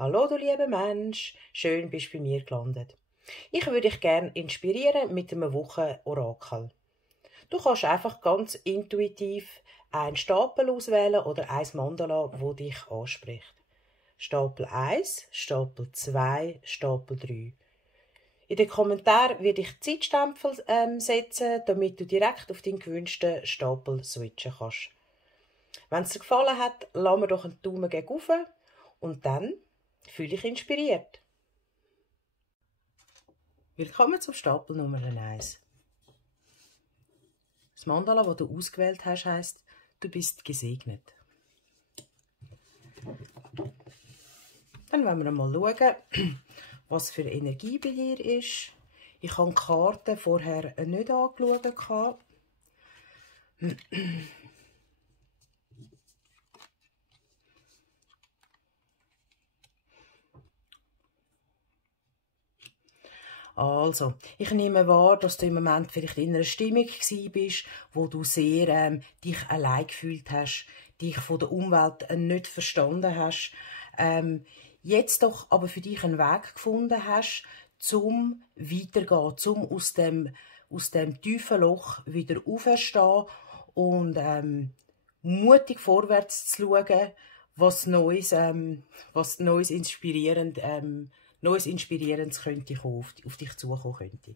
Hallo du lieber Mensch, schön bist du bei mir gelandet. Ich würde dich gerne inspirieren mit einem Wochenorakel. Du kannst einfach ganz intuitiv einen Stapel auswählen oder ein Mandala, wo dich anspricht. Stapel 1, Stapel 2, Stapel 3. In den Kommentaren werde ich Zeitstempel setzen, damit du direkt auf deinen gewünschten Stapel switchen kannst. Wenn es dir gefallen hat, lass mir doch einen Daumen gegen rauf und dann fühle dich inspiriert. Willkommen zum Stapel Nummer 1. Das Mandala, das du ausgewählt hast, heisst, du bist gesegnet. Dann wollen wir mal schauen, was für Energie bei dir ist. Ich habe die Karte vorher nicht angeschaut. Also, ich nehme wahr, dass du im Moment vielleicht in einer Stimmung bist, wo du sehr dich allein gefühlt hast, dich von der Umwelt nicht verstanden hast, jetzt doch aber für dich einen Weg gefunden hast, zum weitergehen, zum aus dem tiefen Loch wieder aufstehen und mutig vorwärts zu schauen, was Neues Inspirierendes könnte kommen, auf dich zukommen könnte.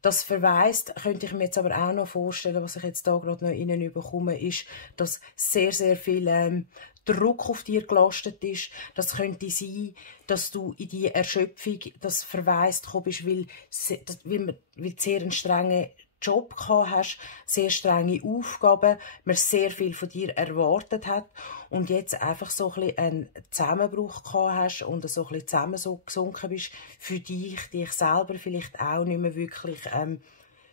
Das verweist, könnte ich mir jetzt aber auch noch vorstellen, was ich jetzt da gerade noch innen bekomme, ist, dass sehr, sehr viel Druck auf dir gelastet ist. Das könnte sein, dass du in die Erschöpfung, das verweist gekommen bist, weil du sehr einen strengen Job gehabt hast, sehr strenge Aufgaben, man sehr viel von dir erwartet hat und jetzt einfach so ein bisschen einen Zusammenbruch gehabt hast und so ein bisschen zusammengesunken bist, für dich selber vielleicht auch nicht mehr wirklich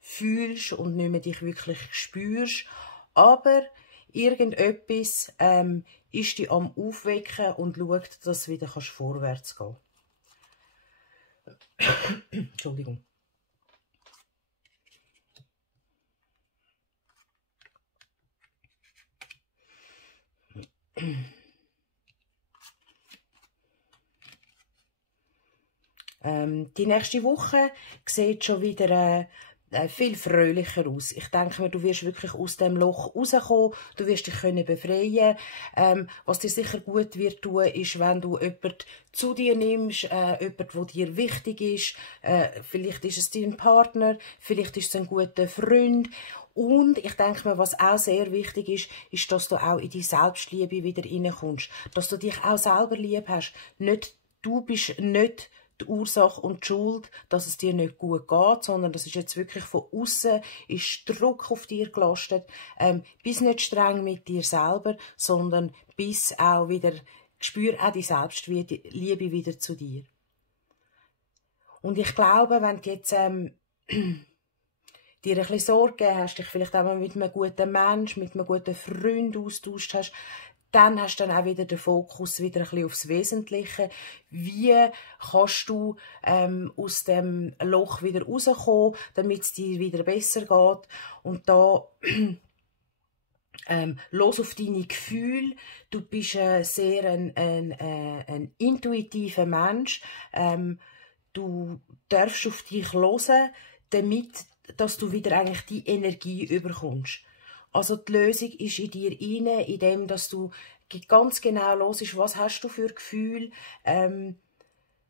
fühlst und nicht mehr dich wirklich spürst, aber irgendetwas ist dich am Aufwecken und schaut, dass du wieder vorwärts gehen kannst. Entschuldigung. Die nächste Woche sieht schon wieder viel fröhlicher aus. Ich denke mir, du wirst wirklich aus dem Loch rauskommen, du wirst dich befreien können. Was dir sicher gut wird tun, ist, wenn du jemanden zu dir nimmst, jemanden, der dir wichtig ist. Vielleicht ist es dein Partner, vielleicht ist es ein guter Freund. Und ich denke mir, was auch sehr wichtig ist, dass du auch in die Selbstliebe wieder reinkommst. Dass du dich auch selber lieb hast. Du bist nicht die Ursache und die Schuld, dass es dir nicht gut geht, sondern das ist jetzt wirklich von außen, ist Druck auf dir gelastet. Bist nicht streng mit dir selber, sondern bist auch wieder, spür auch die Selbstliebe wieder zu dir. Und ich glaube, wenn du jetzt dir ein bisschen Sorge hast, dich vielleicht auch mal mit einem guten Mensch, mit einem guten Freund austauscht hast, dann hast du dann auch wieder den Fokus wieder ein bisschen aufs Wesentliche. Wie kannst du aus dem Loch wieder rauskommen, damit es dir wieder besser geht? Und da los auf deine Gefühle. Du bist sehr ein intuitiver Mensch. Du darfst auf dich hören, damit dass du wieder eigentlich die Energie überkommst. Also die Lösung ist in dir rein, in dem, dass du ganz genau hörst, was hast du für Gefühl,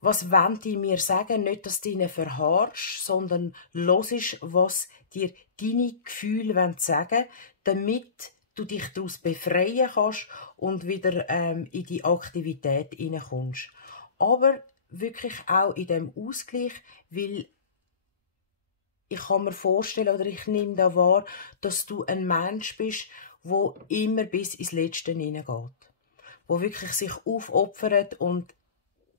was wollen die mir sagen, nicht, dass du ihnen verharrst, sondern hörst, was dir deine Gefühle sagen wollen, damit du dich daraus befreien kannst und wieder in die Aktivität hineinkommst. Aber wirklich auch in dem Ausgleich, weil ich kann mir vorstellen, oder ich nehme da wahr, dass du ein Mensch bist, der immer bis ins Letzte hineingeht. Der wirklich sich aufopfert und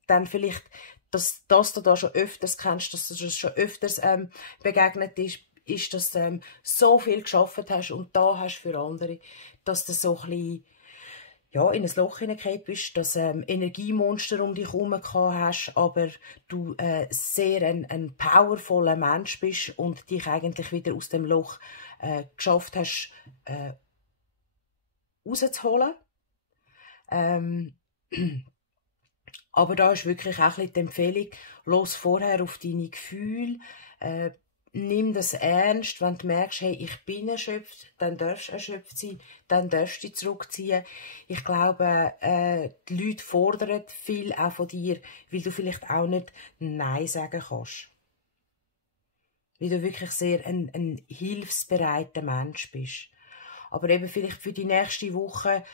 dann vielleicht, dass du da schon öfters kennst, dass du das schon öfters begegnet ist, dass du so viel geschafft hast und da hast für andere, dass du so ein bisschen in ein Loch hineingefallen bist, dass Energiemonster um dich herum hast, aber du sehr ein powervoller Mensch bist und dich eigentlich wieder aus dem Loch geschafft hast, rauszuholen. Aber da ist wirklich auch ein bisschen die Empfehlung, los vorher auf deine Gefühle, nimm das ernst, wenn du merkst, hey, ich bin erschöpft, dann darfst du erschöpft sein, dann darfst du dich zurückziehen. Ich glaube, die Leute fordern viel auch von dir, weil du vielleicht auch nicht Nein sagen kannst. Weil du wirklich sehr ein hilfsbereiter Mensch bist. Aber eben vielleicht für die nächste Woche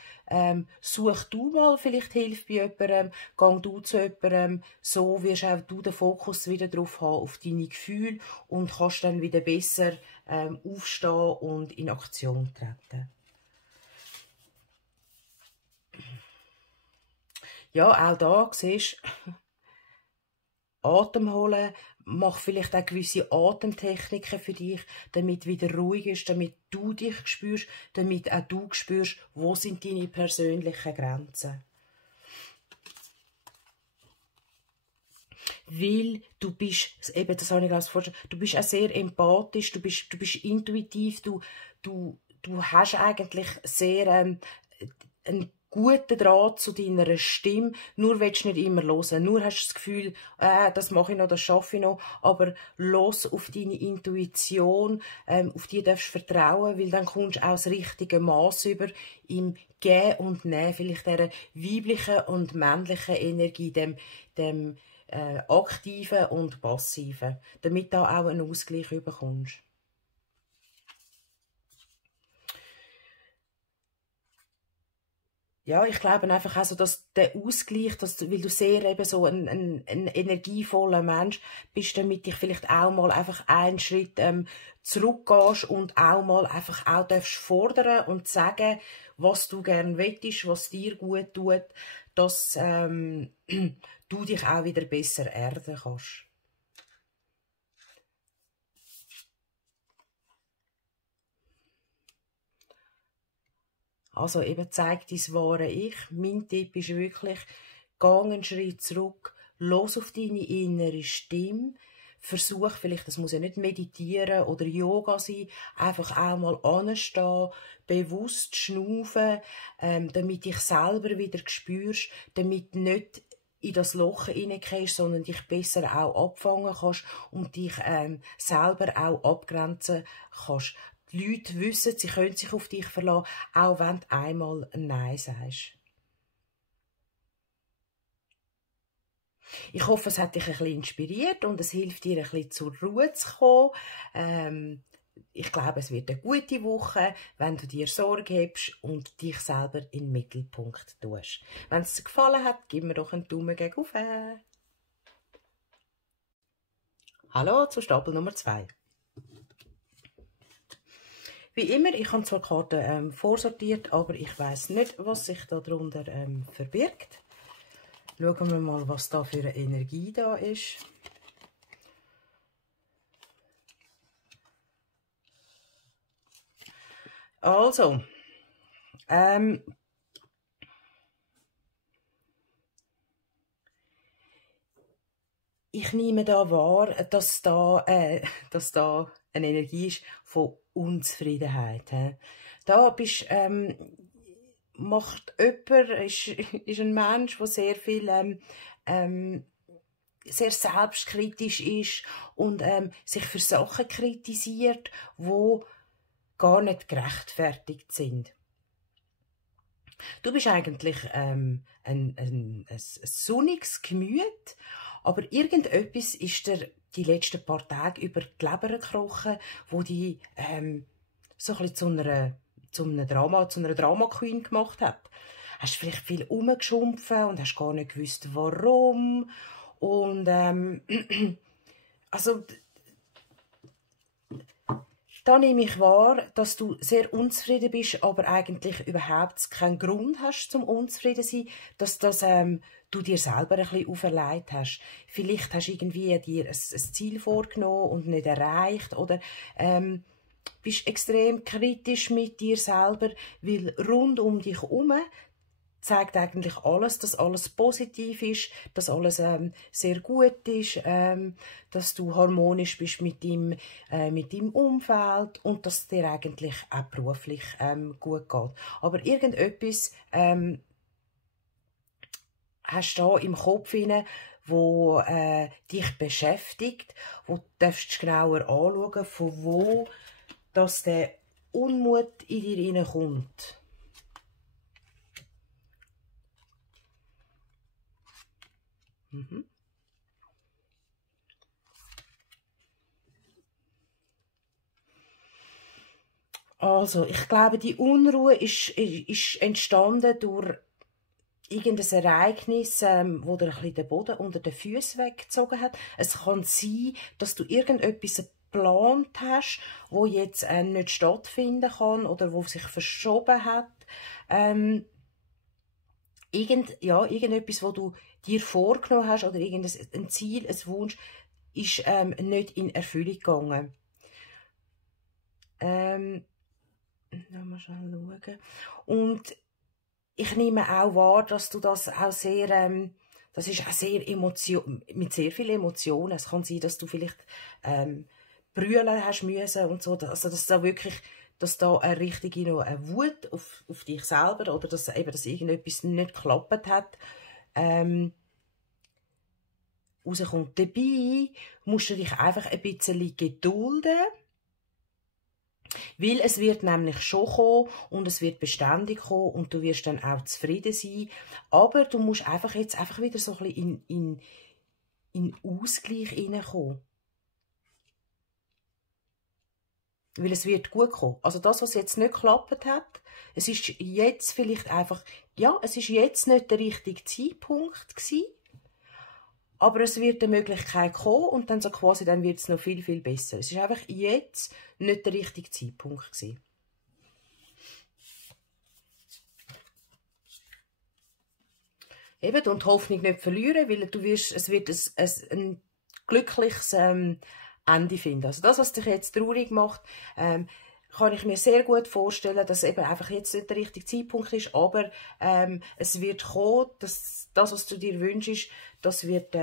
such du mal vielleicht Hilfe bei jemandem, geh du zu jemandem, so wirst auch du den Fokus wieder drauf haben, auf deine Gefühle und kannst dann wieder besser aufstehen und in Aktion treten. Ja, auch da siehst du, Atem holen, mach vielleicht auch gewisse Atemtechniken für dich, damit wieder ruhig ist, damit du dich spürst, damit auch du spürst, wo sind deine persönlichen Grenzen. Weil du bist, eben, das habe ich als vorgestellt, du bist auch sehr empathisch, du bist intuitiv, du hast eigentlich sehr einen guten Draht zu deiner Stimme, nur willst du nicht immer hören, nur hast du das Gefühl, das mache ich noch, das schaffe ich noch, aber los auf deine Intuition, auf die darfst du vertrauen, weil dann kommst du auch das richtige Maß über im Geben und Nehmen, vielleicht dieser weiblichen und männlichen Energie, dem aktiven und passiven, damit du da auch einen Ausgleich bekommst. Ja, ich glaube einfach also, dass der Ausgleich, weil du sehr eben so ein energievoller Mensch bist, damit dich vielleicht auch mal einfach einen Schritt zurückgehst und auch mal einfach auch darfst fordern und sagen, was du gern wettest, was dir gut tut, dass du dich auch wieder besser erden kannst. Also eben zeig dein wahre Ich. Mein Tipp ist wirklich, geh einen Schritt zurück, los auf deine innere Stimme, versuch vielleicht, das muss ja nicht meditieren oder Yoga sein, einfach auch mal anstehen, bewusst schnaufen, damit dich selber wieder spürst, damit nicht in das Loch hineingehst, sondern dich besser auch abfangen kannst und dich selber auch abgrenzen kannst. Die Leute wissen, sie können sich auf dich verlassen, auch wenn du einmal Nein sagst. Ich hoffe, es hat dich ein bisschen inspiriert und es hilft dir, ein bisschen zur Ruhe zu kommen. Ich glaube, es wird eine gute Woche, wenn du dir Sorge hast und dich selber in den Mittelpunkt tust. Wenn es dir gefallen hat, gib mir doch einen Daumen gegen auf. Hallo zu Stapel Nummer 2. Wie immer, ich habe zwar die Karten vorsortiert, aber ich weiss nicht, was sich darunter verbirgt. Schauen wir mal, was da für eine Energie da ist. Also, ich nehme da wahr, dass da eine Energie ist von Unzufriedenheit. Da bist, macht jemand, ist ein Mensch, der sehr viel, sehr selbstkritisch ist und sich für Sachen kritisiert, wo gar nicht gerechtfertigt sind. Du bist eigentlich ein sonniges Gemüt, aber irgendetwas ist dir die letzten paar Tage über die Leber gekrochen, wo die so ein bisschen zu einer Drama Queen gemacht hat. Hast vielleicht viel rumgeschumpfen und hast gar nicht gewusst, warum. Und also da nehme ich wahr, dass du sehr unzufrieden bist, aber eigentlich überhaupt keinen Grund hast, zum unzufrieden zu sein, dass das du dir selber ein bisschen auferlegt hast. Vielleicht hast du irgendwie dir ein Ziel vorgenommen und nicht erreicht oder bist extrem kritisch mit dir selber, weil rund um dich herum zeigt eigentlich alles, dass alles positiv ist, dass alles sehr gut ist, dass du harmonisch bist mit deinem Umfeld und dass dir eigentlich auch beruflich gut geht. Aber irgendetwas hast du da im Kopf hinein, wo dich beschäftigt, wo du darfst genauer anschauen, von wo dass der Unmut in dir hineinkommt. Mhm. Also, ich glaube, die Unruhe ist entstanden durch irgendein Ereignis, wo dir ein bisschen den Boden unter den Füßen weggezogen hat. Es kann sein, dass du irgendetwas geplant hast, wo jetzt nicht stattfinden kann oder wo sich verschoben hat. Irgendetwas, wo du dir vorgenommen hast oder irgendein Ziel, ein Wunsch, ist nicht in Erfüllung gegangen. Mal schnell schauen. Und ich nehme auch wahr, dass du das auch sehr, das ist auch sehr mit sehr vielen Emotionen. Es kann sein, dass du vielleicht brüllen hast müssen und so. Also, dass da wirklich, dass da eine richtige eine Wut auf dich selber oder dass irgendetwas nicht geklappt hat, rauskommt. Dabei musst du dich einfach ein bisschen gedulden. Weil es wird nämlich schon kommen und es wird beständig kommen und du wirst dann auch zufrieden sein. Aber du musst jetzt einfach wieder so ein bisschen in Ausgleich hineinkommen. Weil es wird gut kommen. Also das, was jetzt nicht geklappt hat, es ist jetzt vielleicht einfach, ja, es ist jetzt nicht der richtige Zeitpunkt gewesen, aber es wird eine Möglichkeit kommen und dann so quasi, dann wird es noch viel, viel besser. Es ist einfach jetzt nicht der richtige Zeitpunkt gewesen. Eben, und die Hoffnung nicht verlieren, weil es wird ein glückliches Ende finden. Also das, was dich jetzt traurig macht, kann ich mir sehr gut vorstellen, dass eben einfach jetzt nicht der richtige Zeitpunkt ist, aber es wird kommen, dass das, was du dir wünschst, das wird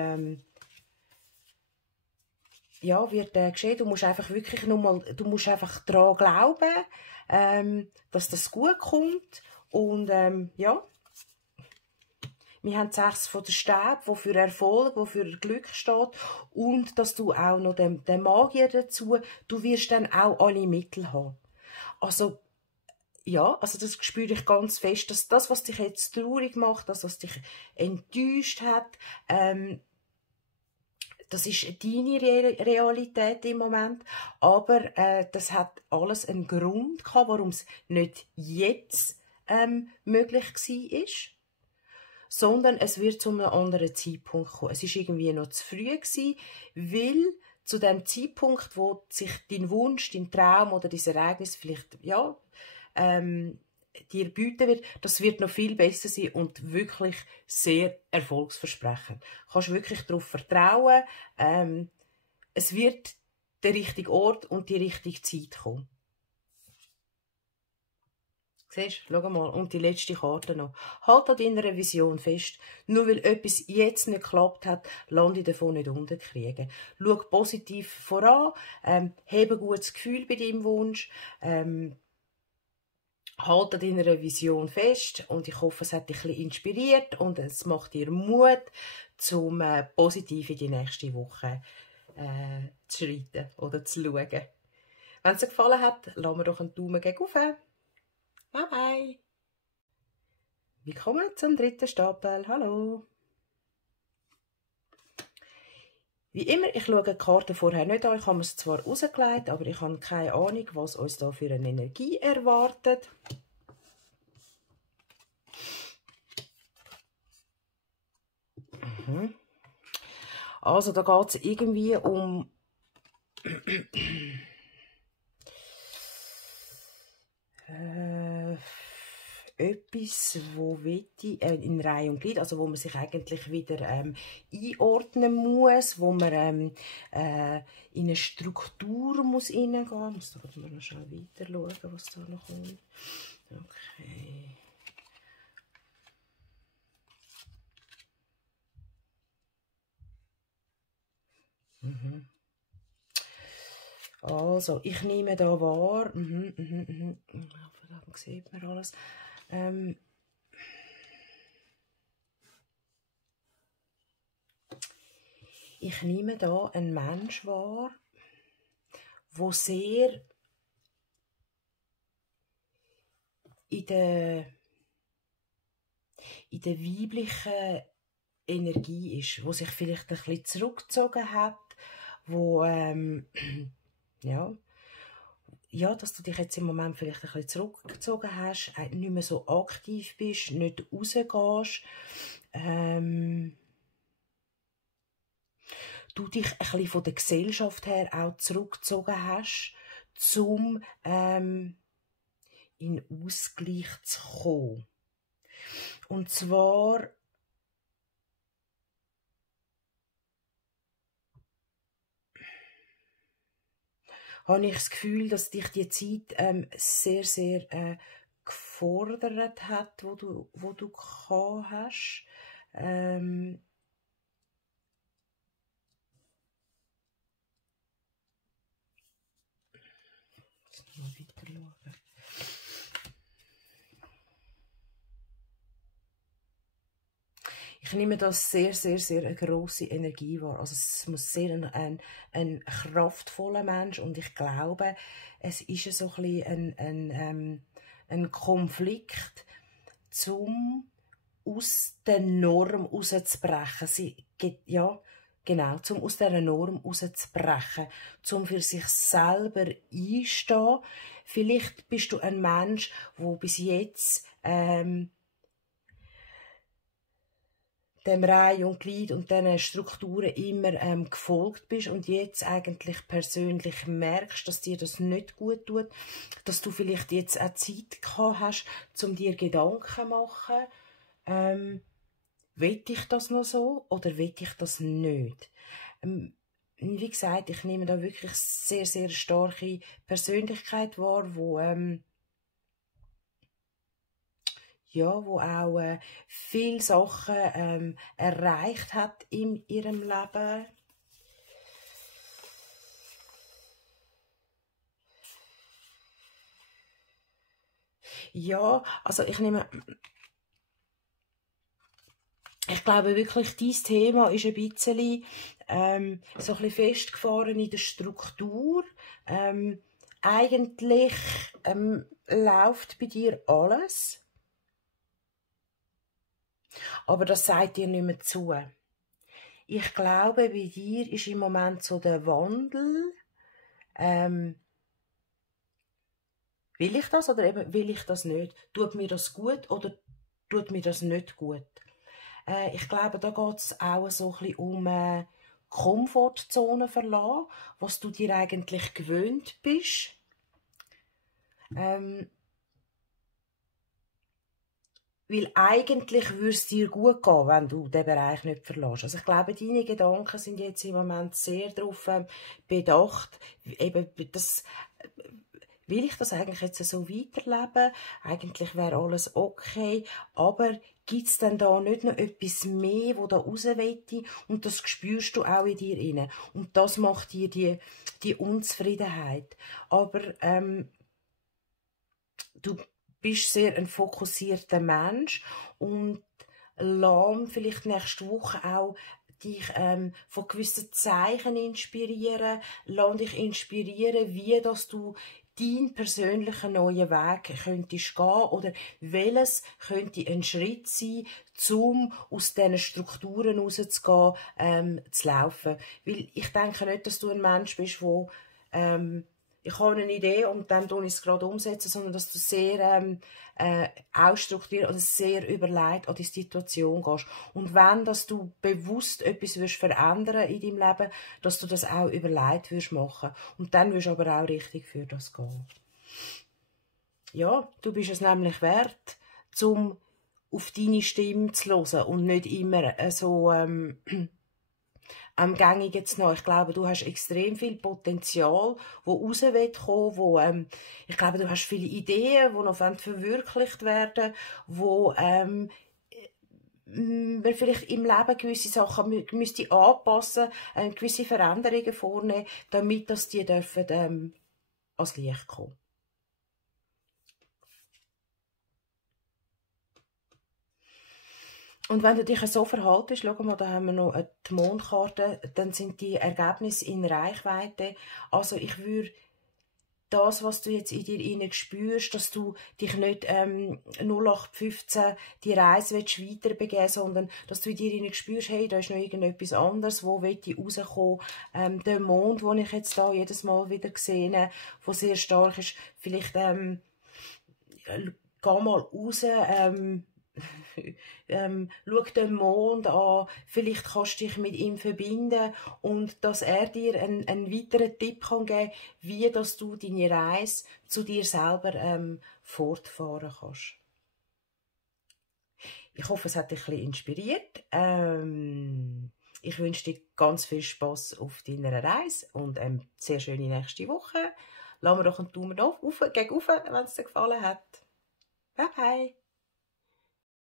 wird geschehen. Du musst einfach wirklich du musst einfach daran glauben, dass das gut kommt und ja. Wir haben 6 von der Stäbe, die für Erfolg, die für Glück steht. Und dass du auch noch den Magier dazu, du wirst dann auch alle Mittel haben. Also, ja, also das spüre ich ganz fest, dass das, was dich jetzt traurig macht, das, was dich enttäuscht hat, das ist deine Realität im Moment. Aber das hat alles einen Grund gehabt, warum es nicht jetzt möglich war. Sondern es wird zu einem anderen Zeitpunkt kommen. Es war irgendwie noch zu früh gewesen, weil zu dem Zeitpunkt, wo sich dein Wunsch, dein Traum oder dieses Ereignis vielleicht, dir bieten wird, das wird noch viel besser sein und wirklich sehr erfolgsversprechend. Du kannst wirklich darauf vertrauen, es wird der richtige Ort und die richtige Zeit kommen. Siehst du, schau mal, und die letzte Karte noch. Halt an deiner Vision fest. Nur weil etwas jetzt nicht geklappt hat, lande davon nicht unterkriegen. Schau positiv voran, hebe ein gutes Gefühl bei deinem Wunsch, halt an deiner Vision fest und ich hoffe, es hat dich ein bisschen inspiriert und es macht dir Mut, zum positiv in die nächste Woche zu schreiten oder zu schauen. Wenn es dir gefallen hat, lass mir doch einen Daumen gegen rauf. Bye bye. Willkommen zum 3. Stapel. Hallo. Wie immer, ich schaue die Karte vorher nicht an. Ich habe es zwar rausgelegt, aber ich habe keine Ahnung, was uns da für eine Energie erwartet. Also, da geht es irgendwie um etwas, wo in Reihe und Glied, also wo man sich eigentlich wieder einordnen muss, wo man in eine Struktur muss reingehen muss. Da müssen wir noch schnell weiter schauen, was da noch kommt. Okay. Also, ich nehme da wahr. Dann sieht man alles. Ich nehme da einen Mensch wahr, der sehr in der weiblichen Energie ist, wo sich vielleicht ein bisschen zurückgezogen hat, wo ja, dass du dich jetzt im Moment vielleicht ein bisschen zurückgezogen hast, nicht mehr so aktiv bist, nicht rausgehst, du dich ein bisschen von der Gesellschaft her auch zurückgezogen hast, um in Ausgleich zu kommen. Und zwar habe ich das Gefühl, dass dich die Zeit sehr, sehr gefordert hat, wo du gehabt hast. Mal weiter schauen. Ich nehme das sehr, sehr, sehr eine grosse Energie wahr. Also es muss sehr ein kraftvoller Mensch, und ich glaube, es ist so ein bisschen ein Konflikt, um aus der Norm rauszubrechen. Ja, genau, um aus dieser Norm rauszubrechen, um für sich selber einstehen. Vielleicht bist du ein Mensch, der bis jetzt dem Reihe und Glied und diesen Strukturen immer gefolgt bist und jetzt eigentlich persönlich merkst, dass dir das nicht gut tut, dass du vielleicht jetzt auch Zeit gehabt hast, um dir Gedanken zu machen, will ich das noch so oder will ich das nicht? Wie gesagt, ich nehme da wirklich sehr, sehr starke Persönlichkeit wahr, wo auch viele Sachen erreicht hat in ihrem Leben. Ja, also ich glaube wirklich, dieses Thema ist ein bisschen so ein bisschen festgefahren in der Struktur. Eigentlich läuft bei dir alles. Aber das sagt dir nicht mehr zu. Ich glaube, bei dir ist im Moment so der Wandel. Will ich das oder eben will ich das nicht? Tut mir das gut oder tut mir das nicht gut? Ich glaube, da geht es auch so ein bisschen um Komfortzone verlassen, was du dir eigentlich gewöhnt bist. Weil eigentlich würde es dir gut gehen, wenn du den Bereich nicht verlässt. Also ich glaube, deine Gedanken sind jetzt im Moment sehr darauf bedacht, eben das, will ich das eigentlich jetzt so weiterleben? Eigentlich wäre alles okay, aber gibt es denn da nicht noch etwas mehr, wo da raus will? Und das spürst du auch in dir inne. Und das macht dir die Unzufriedenheit. Aber du bist sehr ein fokussierter Mensch und lass vielleicht nächste Woche auch dich von gewissen Zeichen inspirieren, lass dich inspirieren, wie dass du deinen persönlichen neuen Weg könntest gehen oder welches könnte ein Schritt sein, um aus diesen Strukturen rauszugehen, zu laufen. Weil ich denke nicht, dass du ein Mensch bist, der ich habe eine Idee und dann tue ich es gerade umsetzen, sondern dass du sehr ausstrukturiert oder sehr überlegt an die Situation gehst. Und wenn, dass du bewusst etwas wirst verändern in deinem Leben, dass du das auch überlegt wirst machen. Und dann wirst du aber auch richtig für das gehen. Ja, du bist es nämlich wert, um auf deine Stimme zu hören und nicht immer so am Gängigen zu noch. Ich glaube, du hast extrem viel Potenzial, wo raus will kommen, wo ich glaube, du hast viele Ideen, die noch verwirklicht werden, wo man vielleicht im Leben gewisse Sachen müsste anpassen, gewisse Veränderungen vornehmen, damit dass die dürfen, ans Licht kommen. Und wenn du dich so verhaltest, schau mal, da haben wir noch die Mondkarte, dann sind die Ergebnisse in Reichweite. Also ich würde das, was du jetzt in dir innen spürst, dass du dich nicht 0815 die Reise weiterbegeben willst, sondern dass du in dir innen spürst, hey, da ist noch irgendetwas anderes, wo will ich rauskommen. Der Mond, den ich jetzt da jedes Mal wieder sehe, der sehr stark ist, vielleicht geh mal raus, schau den Mond an, vielleicht kannst du dich mit ihm verbinden und dass er dir einen weiteren Tipp kann geben, wie dass du deine Reise zu dir selber fortfahren kannst. Ich hoffe, es hat dich ein bisschen inspiriert. Ich wünsche dir ganz viel Spass auf deiner Reise und eine sehr schöne nächste Woche. Lass mir doch einen Daumen auf, wenn es dir gefallen hat.